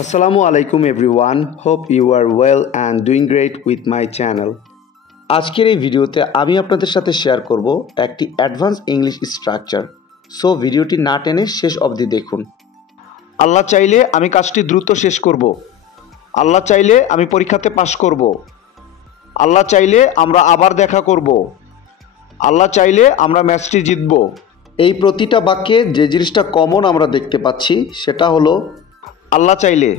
Assalamu alaikum everyone. Hope you are well and doing great with my channel. আজকের এই ভিডিওতে আমি আপনাদের সাথে শেয়ার করব একটি অ্যাডভান্স ইংলিশ স্ট্রাকচার। সো ভিডিওটি না টেনে শেষ অবধি দেখুন। আল্লাহ চাইলে আমি কাজটি দ্রুত শেষ করব। আল্লাহ চাইলে আমি পরীক্ষাতে পাশ করব। আল্লাহ চাইলে আমরা আবার দেখা করব। আল্লাহ চাইলে আমরা ম্যাচটি জিতব। এই প্রতিটা বাক্যে যে জিনিসটা কমন আমরা দেখতে পাচ্ছি সেটা হলো আল্লাহ চাইলে।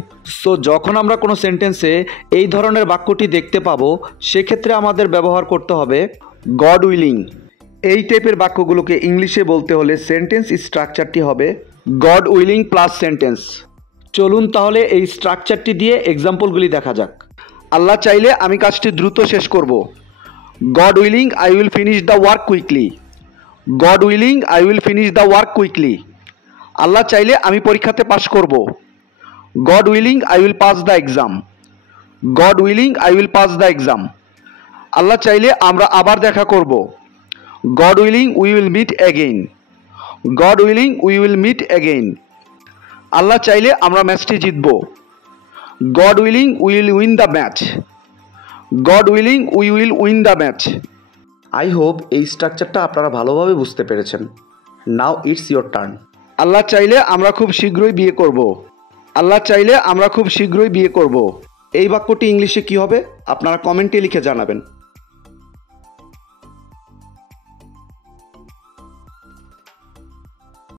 সো যখন আমরা কোনো সেন্টেন্সে এই ধরনের বাক্যটি দেখতে পাবো সেক্ষেত্রে আমাদের ব্যবহার করতে হবে গড উইলিং। এই টাইপের বাক্যগুলোকে ইংলিশে বলতে হলে সেন্টেন্স স্ট্রাকচারটি হবে গড উইলিং প্লাস সেন্টেন্স। চলুন তাহলে এই স্ট্রাকচারটি দিয়ে এক্সাম্পলগুলি দেখা যাক। আল্লাহ চাইলে আমি কাজটি দ্রুত শেষ করব। God willing I will finish the work quickly. God willing I will finish the work quickly. আল্লাহ চাইলে আমি পরীক্ষাতে পাশ করব। God willing, I will pass the exam. God willing, I will pass the exam. আল্লাহ চাইলে আমরা আবার দেখা করব। God willing, we will meet again. God willing, we will meet again. আল্লাহ চাইলে আমরা ম্যাচটি জিতব। God willing, we will win the match. God willing, we will win the match. I hope এই স্ট্রাকচারটা আপনারা ভালোভাবে বুঝতে পেরেছেন। Now it's your turn. আল্লাহ চাইলে আমরা খুব শীঘ্রই বিয়ে করব। আল্লাহ চাইলে আমরা খুব শীঘ্রই বিয়ে করব। এই বাক্যটি ইংলিশে কি হবে আপনারা কমেন্টে লিখে জানাবেন।